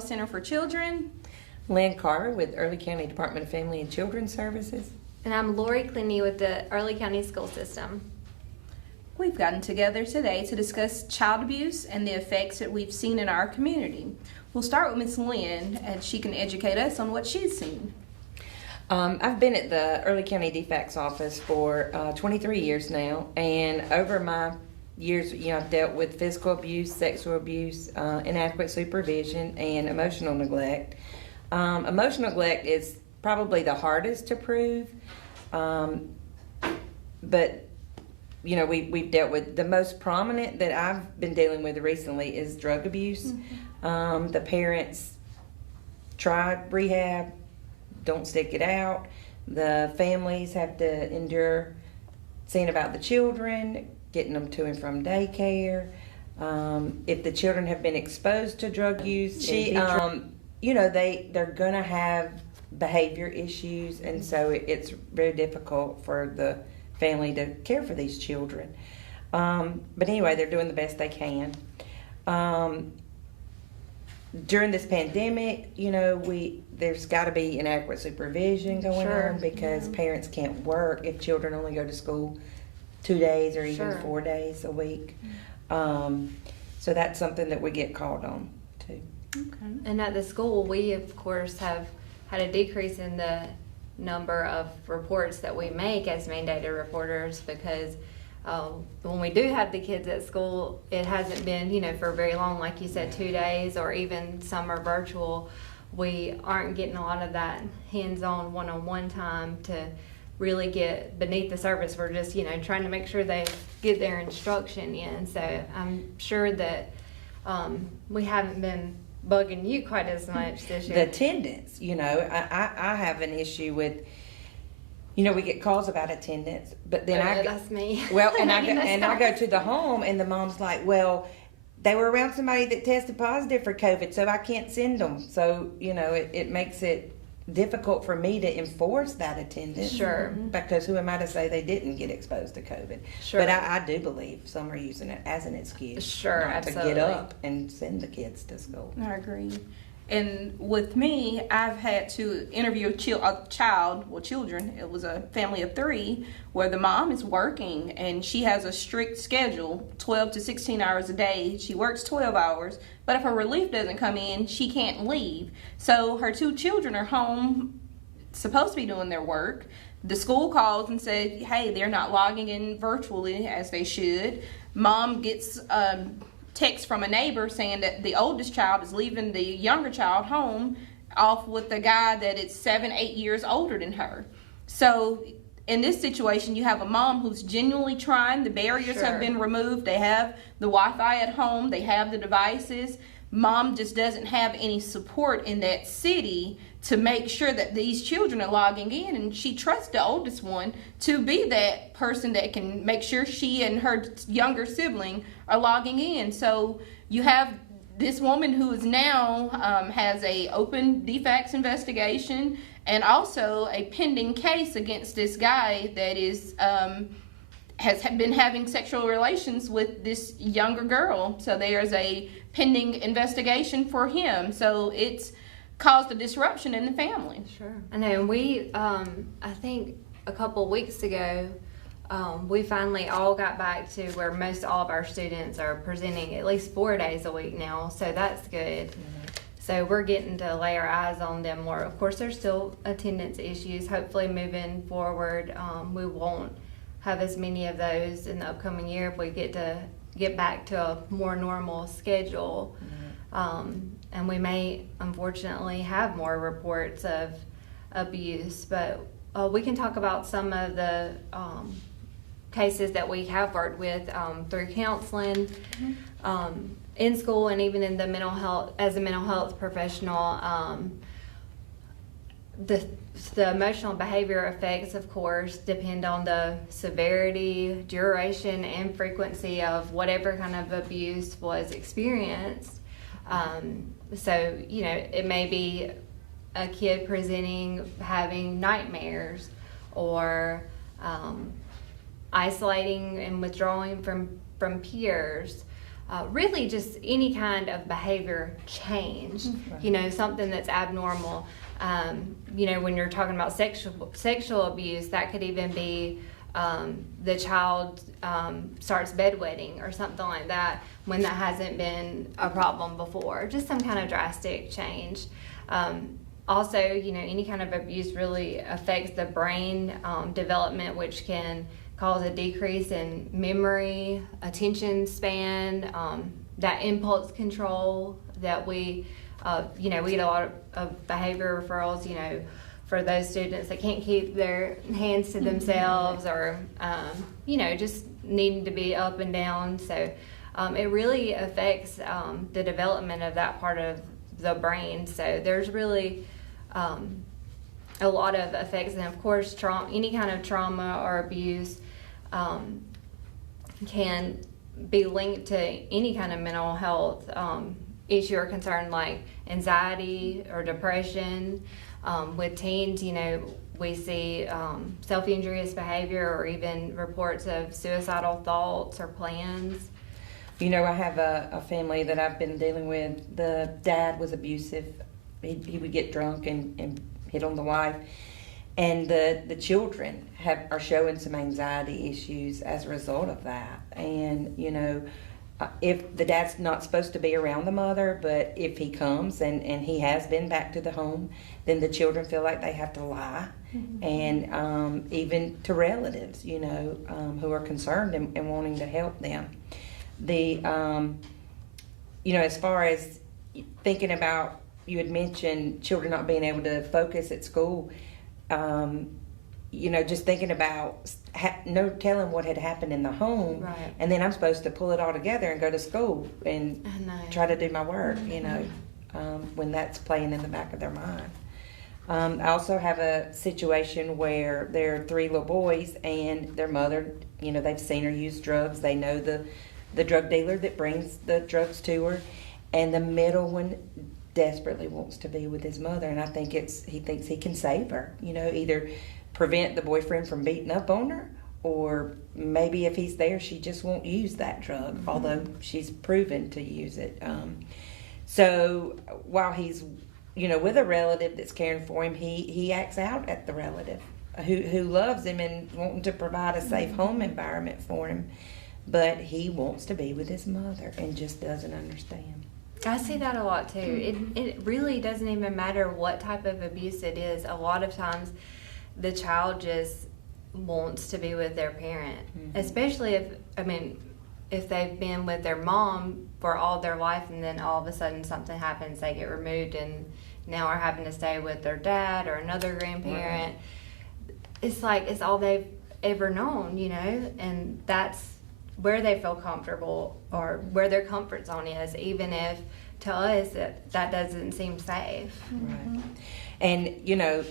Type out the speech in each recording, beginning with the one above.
Pataula Center for Children. Lynn Carter with Early County Department of Family and Children's Services. And I'm Lori Clinty with the Early County School System. We've gotten together today to discuss child abuse and the effects that we've seen in our community. We'll start with Ms. Lynn, and she can educate us on what she's seen. I've been at the Early County DFAC's office for 23 years now, and over my years, I've dealt with physical abuse, sexual abuse, inadequate supervision, and emotional neglect. Emotional neglect is probably the hardest to prove, but we've dealt with the most prominent that I've been dealing with recently is drug abuse. Mm-hmm. The parents try rehab, don't stick it out. The families have to endure seeing about the children, getting them to and from daycare. If the children have been exposed to drug use, they're gonna have behavior issues, and so it's very difficult for the family to care for these children. But anyway, they're doing the best they can. During this pandemic, there's got to be inadequate supervision going on because parents can't work if children only go to school 2 days or even 4 days a week. So that's something that we get called on too. Okay. And at the school, we of course have had a decrease in the number of reports that we make as mandated reporters because when we do have the kids at school, it hasn't been, for very long, like you said, 2 days, or even some are virtual. We aren't getting a lot of that hands-on, one-on-one time to really get beneath the surface. We're just, trying to make sure they get their instruction in. So I'm sure that we haven't been bugging you quite as much this year. The attendance, I have an issue with, we get calls about attendance, but then that's me. Well, and I go to the home, and the mom's like, well, they were around somebody that tested positive for COVID, so I can't send them. So it makes it difficult for me to enforce that attendance. Sure. Because who am I to say they didn't get exposed to COVID? Sure. But I do believe some are using it as an excuse. Sure, not absolutely. to get up and send the kids to school. I agree. And with me, I've had to interview children. It was a family of 3 where the mom is working and she has a strict schedule, 12 to 16 hours a day. She works 12 hours, but if her relief doesn't come in, she can't leave. So her 2 children are home, supposed to be doing their work. The school calls and said, hey, they're not logging in virtually as they should. Mom gets text from a neighbor saying that the oldest child is leaving the younger child home off with a guy that is 7-8 years older than her. So in this situation, you have a mom who's genuinely trying. The barriers have been removed. They have the Wi-Fi at home. They have the devices. Mom just doesn't have any support in that city to make sure that these children are logging in, and she trusts the oldest one to be that person that can make sure she and her younger sibling are logging in. So you have this woman who is now has a open DFACS investigation and also a pending case against this guy that is has been having sexual relations with this younger girl. So there's a pending investigation for him. So it's caused a disruption in the family. Sure. I know. And we, I think a couple weeks ago, we finally all got back to where most all of our students are presenting at least 4 days a week now. So that's good. Mm-hmm. So we're getting to lay our eyes on them more. Of course, there's still attendance issues. Hopefully moving forward, we won't have as many of those in the upcoming year if we get back to a more normal schedule. Mm-hmm. And we may, unfortunately, have more reports of abuse. But we can talk about some of the cases that we have worked with through counseling, in school, and even in the mental health, as a mental health professional. The emotional behavior effects, of course, depend on the severity, duration, and frequency of whatever kind of abuse was experienced. So, it may be a kid presenting, having nightmares, or isolating and withdrawing from peers. really just any kind of behavior change, you know, something that's abnormal. You know, when you're talking about sexual abuse, that could even be the child starts bedwetting or something like that when that hasn't been a problem before. Just some kind of drastic change. Also, you know, any kind of abuse really affects the brain development, which can cause a decrease in memory, attention span, that impulse control that we, you know, we get a lot of behavior referrals, you know, for those students that can't keep their hands to themselves or, you know, just needing to be up and down. So it really affects the development of that part of the brain. So there's really a lot of effects. And of course, any kind of trauma or abuse can be linked to any kind of mental health issue or concern, like anxiety or depression. With teens, you know, we see self-injurious behavior or even reports of suicidal thoughts or plans. You know, I have a family that I've been dealing with. The dad was abusive. He would get drunk and hit on the wife. And the children are showing some anxiety issues as a result of that. And, you know, if the dad's not supposed to be around the mother, but if he comes and he has been back to the home, then the children feel like they have to lie. And even to relatives, you know, who are concerned and wanting to help them. You know, as far as thinking about, you had mentioned children not being able to focus at school. You know, just thinking about no telling what had happened in the home, Right. and then I'm supposed to pull it all together and go to school and try to do my work, you know, when that's playing in the back of their mind. I also have a situation where there are 3 little boys and their mother, you know, they've seen her use drugs. They know the drug dealer that brings the drugs to her, and the middle one desperately wants to be with his mother, and I think he thinks he can save her, you know, either prevent the boyfriend from beating up on her, or maybe if he's there she just won't use that drug, although she's proven to use it. So while he's, you know, with a relative that's caring for him, he acts out at the relative who loves him and wanting to provide a safe home environment for him, but he wants to be with his mother and just doesn't understand. I see that a lot too. It really doesn't even matter what type of abuse it is. A lot of times the child just wants to be with their parent, especially if they've been with their mom for all their life and then all of a sudden something happens, they get removed and now are having to stay with their dad or another grandparent. Right. It's like it's all they've ever known, you know, and that's where they feel comfortable or where their comfort zone is, even if to us that doesn't seem safe. Right. And, you know,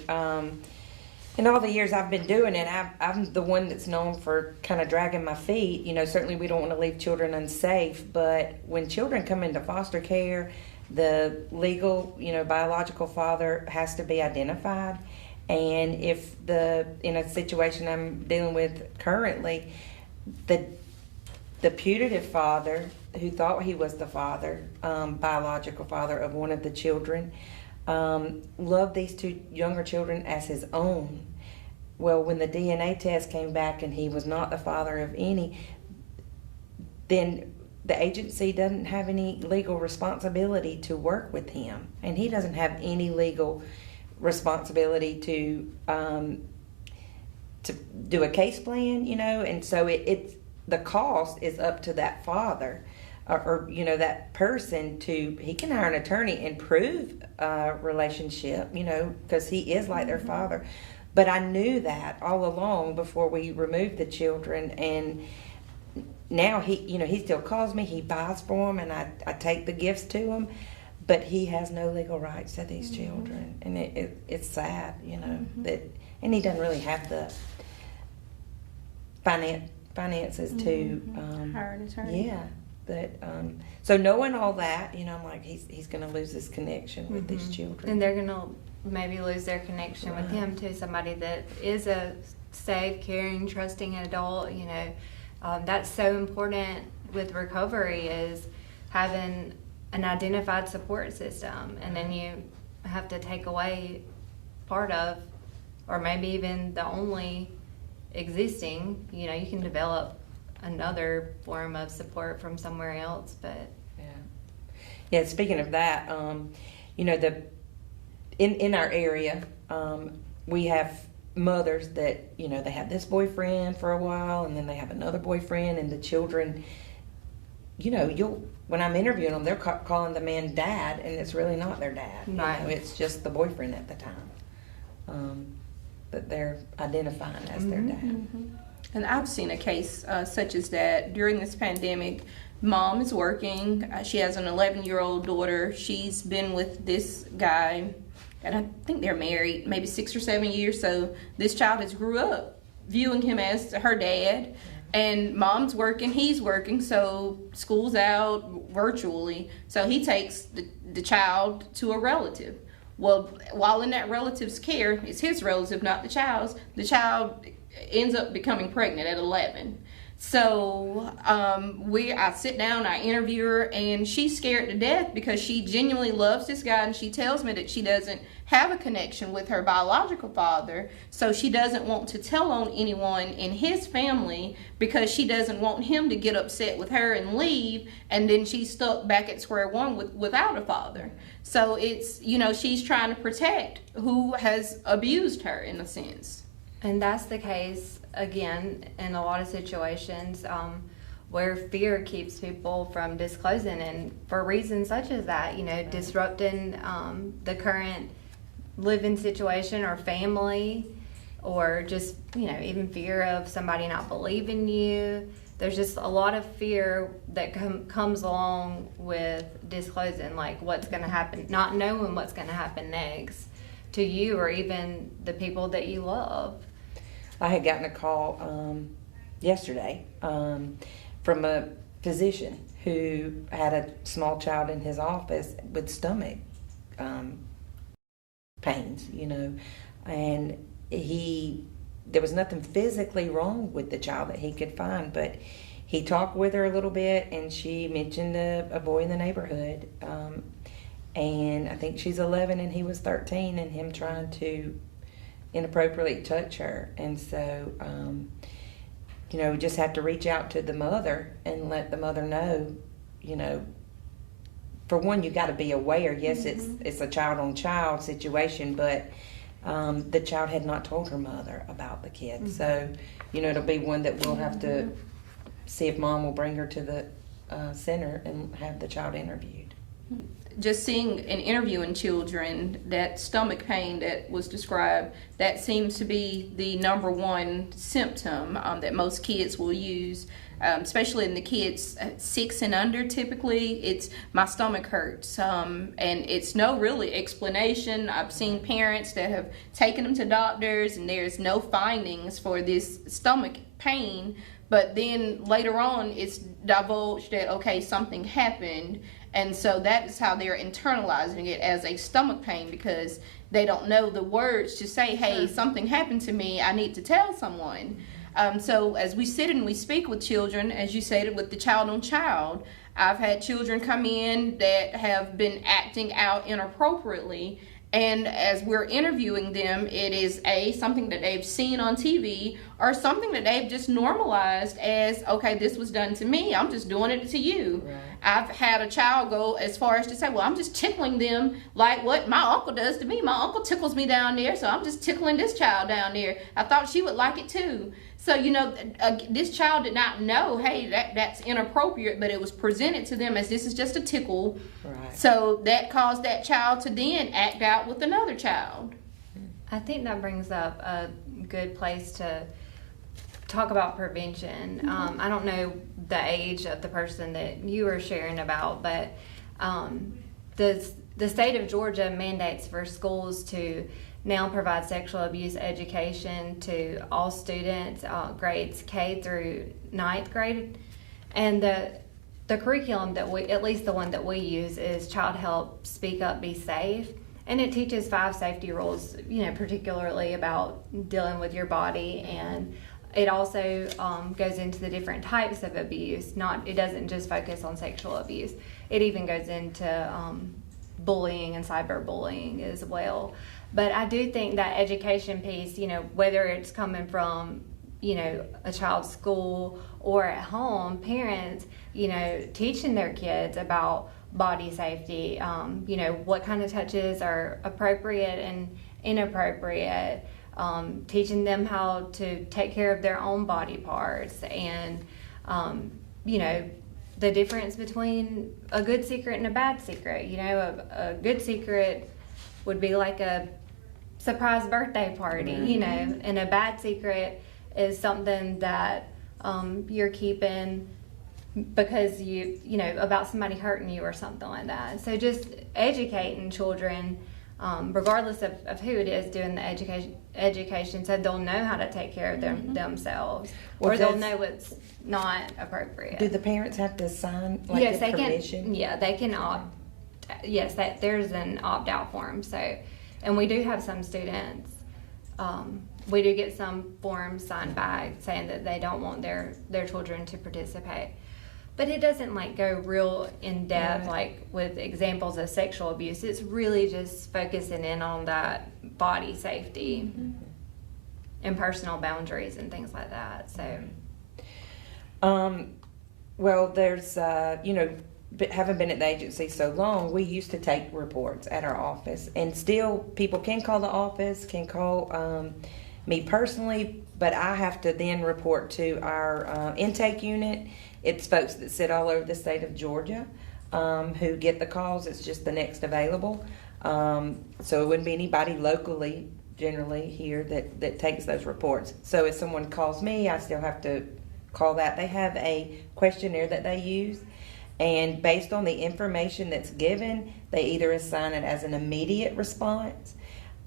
in all the years I've been doing it, I'm the one that's known for kind of dragging my feet. You know, certainly we don't want to leave children unsafe, but when children come into foster care, the legal, you know, biological father has to be identified. And if in a situation I'm dealing with currently, the putative father who thought he was the father, biological father of one of the children, loved these 2 younger children as his own. Well, when the DNA test came back and he was not the father of any, then the agency doesn't have any legal responsibility to work with him, and he doesn't have any legal responsibility to do a case plan, you know, and so it's the cost is up to that father or you know, that person he can hire an attorney and prove a relationship, you know, because he is like their father. But I knew that all along before we removed the children, and now he still calls me, he buys for them, and I take the gifts to him, but he has no legal rights to these children, and it's sad, you know, that, and he doesn't really have the finances to hire an attorney. Yeah, but so knowing all that, you know, I'm like, he's going to lose his connection with these children, and they're going to maybe lose their connection with him to somebody that is a safe, caring, trusting adult. You know, that's so important with recovery is having an identified support system, and then you have to take away part of, or maybe even the only existing, you know, you can develop another form of support from somewhere else, but. Yeah, speaking of that, you know, in our area, we have mothers that, you know, they have this boyfriend for a while and then they have another boyfriend, and the children, you know, when I'm interviewing them, they're calling the man dad, and it's really not their dad. Right. You know, it's just the boyfriend at the time. But they're identifying as their dad. Mm-hmm. And I've seen a case such as that during this pandemic. Mom is working. She has an 11-year-old daughter. She's been with this guy, and I think they're married maybe 6 or 7 years. So this child has grew up viewing him as her dad, and mom's working, he's working, so school's out virtually. So he takes the child to a relative. Well, while in that relative's care, it's his relative, not the child's. The child ends up becoming pregnant at 11. So I sit down, I interview her, and she's scared to death because she genuinely loves this guy, and she tells me that she doesn't have a connection with her biological father, so she doesn't want to tell on anyone in his family because she doesn't want him to get upset with her and leave, and then she's stuck back at square one without a father. So it's, you know, she's trying to protect who has abused her in a sense. And that's the case, again, in a lot of situations where fear keeps people from disclosing, and for reasons such as that, you know, disrupting the current living situation or family, or just, you know, even fear of somebody not believing you. There's just a lot of fear that comes along with disclosing, like what's going to happen, not knowing what's going to happen next to you or even the people that you love. I had gotten a call yesterday from a physician who had a small child in his office with stomach pains, you know, and there was nothing physically wrong with the child that he could find, but he talked with her a little bit, and she mentioned a boy in the neighborhood, and I think she's 11 and he was 13, and him trying to inappropriately touch her. And so you know, we just have to reach out to the mother and let the mother know, you know, for one, you got to be aware. Yes, it's a child-on-child situation, but the child had not told her mother about the kid. So, you know, it'll be one that we'll have to see if mom will bring her to the center and have the child interviewed. Just seeing and interviewing children, that stomach pain that was described, that seems to be the number one symptom that most kids will use, especially in the kids 6 and under. Typically, it's my stomach hurts, and it's no really explanation. I've seen parents that have taken them to doctors, and there's no findings for this stomach pain, but then later on it's divulged that, okay, something happened. And so that is how they're internalizing it as a stomach pain, because they don't know the words to say, hey, something happened to me, I need to tell someone. So as we sit and we speak with children, as you said, with the child-on-child, I've had children come in that have been acting out inappropriately, and as we're interviewing them, it is something that they've seen on TV or something that they've just normalized as, okay, this was done to me, I'm just doing it to you. Right. I've had a child go as far as to say, well, I'm just tickling them like what my uncle does to me. My uncle tickles me down there, so I'm just tickling this child down there. I thought she would like it too. So, you know, this child did not know, hey, that's inappropriate, but it was presented to them as this is just a tickle. Right. So that caused that child to then act out with another child. I think that brings up a good place to talk about prevention. I don't know the age of the person that you were sharing about, but the state of Georgia mandates for schools to now provide sexual abuse education to all students, grades K through 9th grade. And the curriculum that at least the one that we use, is Child Help Speak Up, Be Safe. And it teaches 5 safety rules, you know, particularly about dealing with your body and it also goes into the different types of abuse. It doesn't just focus on sexual abuse. It even goes into bullying and cyberbullying as well. But I do think that education piece, whether it's coming from, a child's school or at home, parents, teaching their kids about body safety, what kind of touches are appropriate and inappropriate, teaching them how to take care of their own body parts, and, the difference between a good secret and a bad secret. A good secret would be like a surprise birthday party, and a bad secret is something that you're keeping because about somebody hurting you or something like that. So just educating children, regardless of who it is doing the education, so they'll know how to take care of themselves, or they'll know what's not appropriate. Do the parents have to sign Yes, the they permission? can. Yeah, they can opt. Yes, there's an opt-out form. So, and we do have some students. We do get some forms signed back saying that they don't want their children to participate. But it doesn't go real in depth, with examples of sexual abuse. It's really just focusing in on that body safety and personal boundaries and things like that. So, well, there's having been at the agency so long, we used to take reports at our office, and still people can call the office, can call me personally, but I have to then report to our intake unit. It's folks that sit all over the state of Georgia who get the calls. It's just the next available. So it wouldn't be anybody locally, generally, here that takes those reports. So if someone calls me, I still have to call that. They have a questionnaire that they use, and based on the information that's given, they either assign it as an immediate response,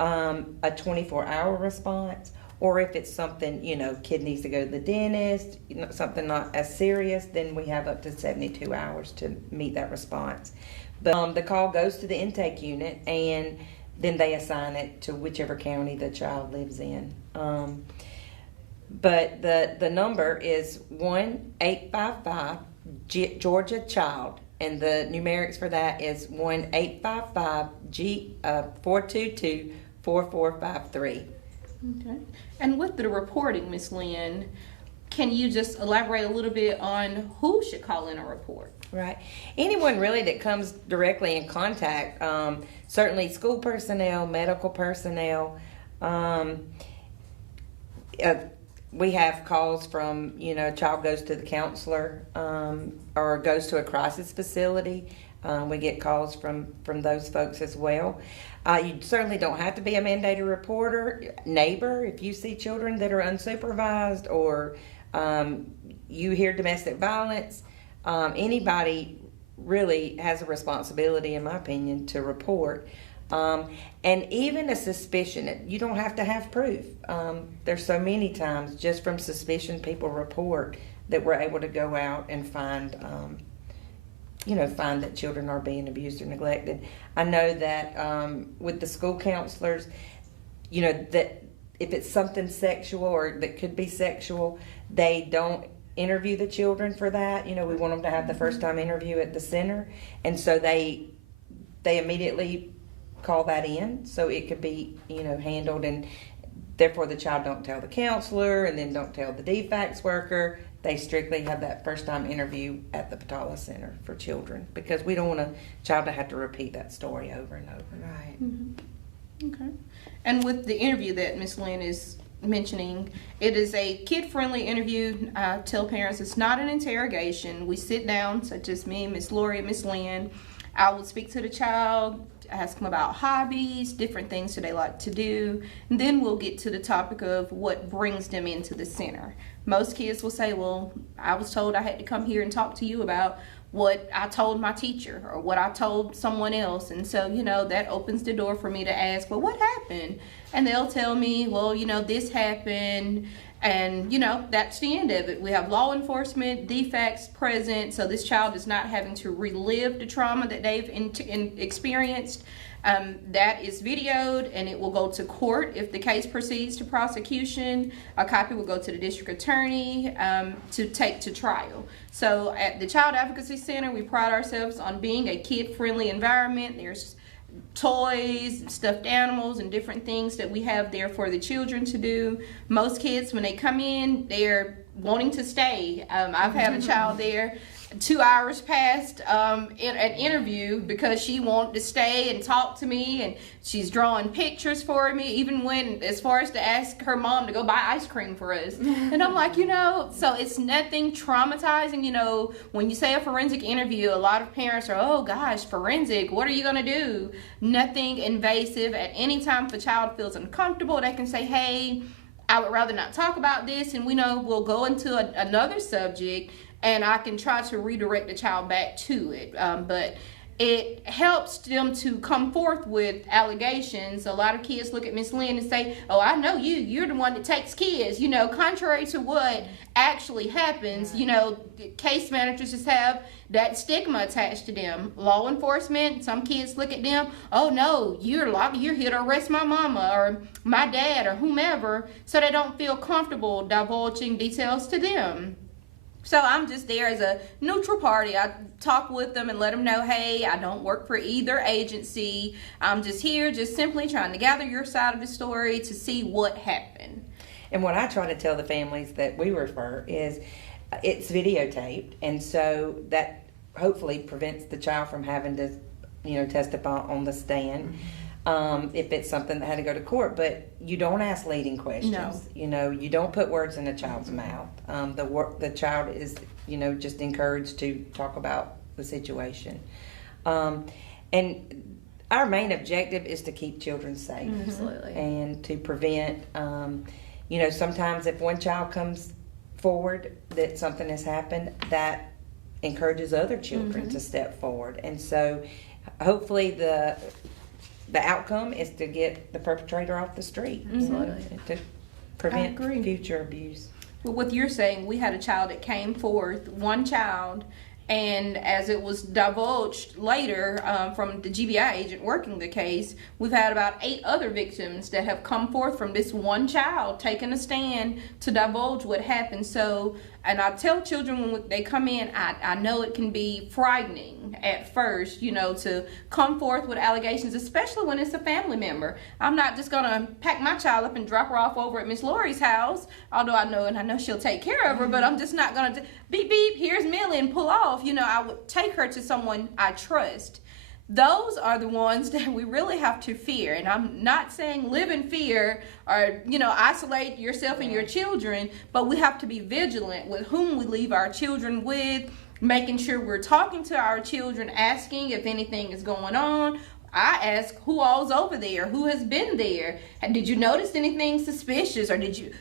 a 24-hour response, or if it's something, kid needs to go to the dentist, something not as serious, then we have up to 72 hours to meet that response. But the call goes to the intake unit, and then they assign it to whichever county the child lives in. But the number is 1-855 Georgia Child, and the numerics for that is 1-855-422-4453. Okay. And with the reporting, Ms. Lynn, can you just elaborate a little bit on who should call in a report? Right. Anyone really that comes directly in contact, certainly school personnel, medical personnel. We have calls from, a child goes to the counselor or goes to a crisis facility. We get calls from those folks as well. You certainly don't have to be a mandated reporter. Neighbor, if you see children that are unsupervised, or you hear domestic violence, anybody really has a responsibility, in my opinion, to report. And even a suspicion, you don't have to have proof. There's so many times just from suspicion people report that we're able to go out and find that children are being abused or neglected. I know that with the school counselors, that if it's something sexual or that could be sexual, they don't interview the children for that. We want them to have the first time interview at the center, and so they immediately call that in so it could be handled, and therefore the child don't tell the counselor and then don't tell the DFACS worker. They strictly have that first time interview at the Pataula Center for Children, because we don't want a child to have to repeat that story over and over. Right. Mm-hmm. Okay. And with the interview that Ms. Lynn is mentioning, it is a kid-friendly interview. I tell parents it's not an interrogation. We sit down, such as me, Ms. Lori, and Ms. Lynn. I will speak to the child, ask them about hobbies, different things that they like to do, and then we'll get to the topic of what brings them into the center. Most kids will say, well, I was told I had to come here and talk to you about what I told my teacher or what I told someone else. And so, that opens the door for me to ask, well, what happened? And they'll tell me, well, this happened. And, that's the end of it. We have law enforcement, DFACS present, so this child is not having to relive the trauma that they've experienced. That is videoed, and it will go to court if the case proceeds to prosecution. A copy will go to the district attorney to take to trial. So at the Child Advocacy Center, we pride ourselves on being a kid-friendly environment. There's toys, stuffed animals, and different things that we have there for the children to do. Most kids, when they come in, they're wanting to stay. I've had a child there 2 hours past in an interview because she wanted to stay and talk to me, and she's drawing pictures for me, even when, as far as to ask her mom to go buy ice cream for us. And I'm like, so it's nothing traumatizing. When you say a forensic interview, a lot of parents are, oh gosh, forensic, what are you gonna do? Nothing invasive. At any time if a child feels uncomfortable, they can say, hey, I would rather not talk about this, and we'll go into another subject, and I can try to redirect the child back to it. But it helps them to come forth with allegations. A lot of kids look at Miss Lynn and say, oh, I know you're the one that takes kids, contrary to what actually happens. Case managers just have that stigma attached to them. Law enforcement, some kids look at them, oh no, you're here to arrest my mama or my dad or whomever, so they don't feel comfortable divulging details to them. So I'm just there as a neutral party. I talk with them and let them know, hey, I don't work for either agency. I'm just here, just simply trying to gather your side of the story to see what happened. And what I try to tell the families that we refer is it's videotaped, and so that hopefully prevents the child from having to, testify on the stand. If it's something that had to go to court, but you don't ask leading questions. No. You don't put words in a child's mouth. The child is, just encouraged to talk about the situation. And our main objective is to keep children safe. Absolutely. And to prevent, sometimes if one child comes forward that something has happened, that encourages other children to step forward. And so hopefully the outcome is to get the perpetrator off the street. Absolutely. To prevent future abuse. Well, what you're saying, we had a child that came forth, one child, and as it was divulged later from the GBI agent working the case, we've had about 8 other victims that have come forth from this one child taking a stand to divulge what happened. So, and I tell children when they come in, I know it can be frightening at first, to come forth with allegations, especially when it's a family member. I'm not just going to pack my child up and drop her off over at Miss Lori's house, although I know she'll take care of her, but I'm just not going to beep, beep, here's Millie, and pull off. I would take her to someone I trust. Those are the ones that we really have to fear. And I'm not saying live in fear or, isolate yourself and your children, but we have to be vigilant with whom we leave our children with, making sure we're talking to our children, asking if anything is going on. I ask who all's over there, who has been there, and did you notice anything suspicious, or did you,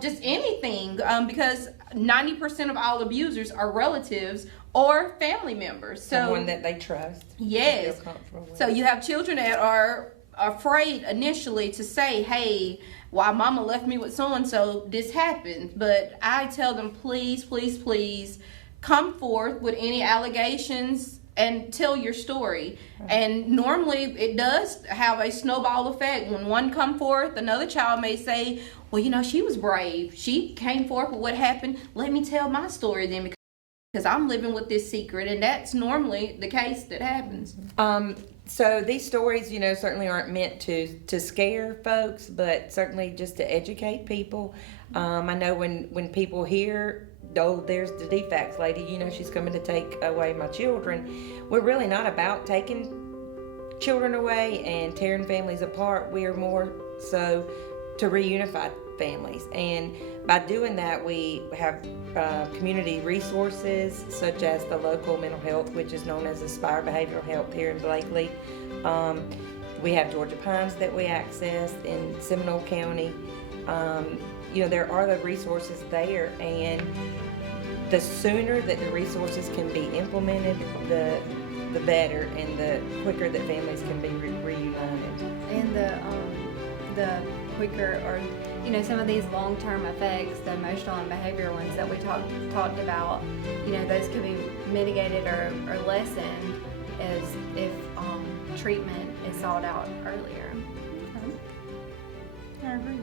just anything, because 90% of all abusers are relatives or family members. So someone that they trust. Yes. They feel comfortable with. So you have children that are afraid initially to say, hey, while mama left me with so-and-so, this happened. But I tell them, please, please, please come forth with any allegations and tell your story. And normally it does have a snowball effect. When one come forth, another child may say, well, she was brave. She came forth with what happened. Let me tell my story then, because I'm living with this secret. And that's normally the case that happens. So these stories, certainly aren't meant to scare folks, but certainly just to educate people. I know when people hear, oh, there's the defects lady, she's coming to take away my children. We're really not about taking children away and tearing families apart. We are more so to reunify families. And by doing that, we have community resources such as the local mental health, which is known as Aspire Behavioral Health here in Blakely. We have Georgia Pines that we access in Seminole County. There are the resources there, and the sooner that the resources can be implemented, the better, and the quicker that families can be reunited. And the quicker, or some of these long-term effects, the emotional and behavioral ones that we talked about, those could be mitigated or lessened as if treatment is sought out earlier. I agree.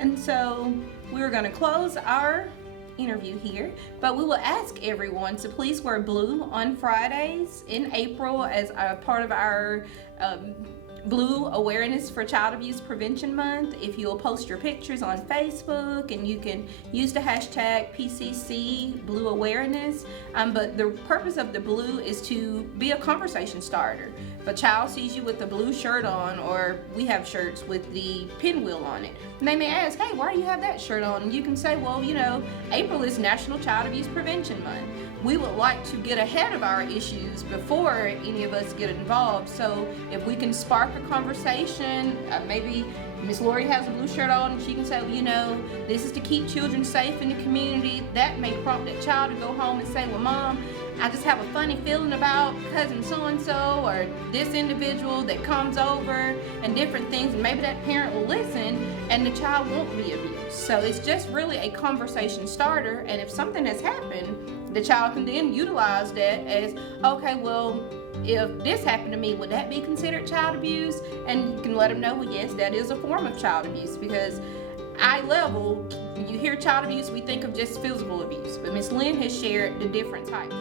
And so we're going to close our interview here, but we will ask everyone to please wear blue on Fridays in April as a part of our Blue Awareness for Child Abuse Prevention Month. If you'll post your pictures on Facebook, and you can use the hashtag PCC Blue Awareness. But the purpose of the blue is to be a conversation starter. If a child sees you with the blue shirt on, or we have shirts with the pinwheel on it, and they may ask, hey, why do you have that shirt on? And you can say, well, April is National Child Abuse Prevention Month. We would like to get ahead of our issues before any of us get involved. So if we can spark a conversation, maybe Miss Lori has a blue shirt on, and she can say, this is to keep children safe in the community. That may prompt that child to go home and say, well, Mom, I just have a funny feeling about cousin so-and-so or this individual that comes over and different things. And maybe that parent will listen and the child won't be abused. So it's just really a conversation starter. And if something has happened, the child can then utilize that as, okay, well, if this happened to me, would that be considered child abuse? And you can let them know, well, yes, that is a form of child abuse, because eye level, when you hear child abuse, we think of just physical abuse. But Miss Lynn has shared the different types.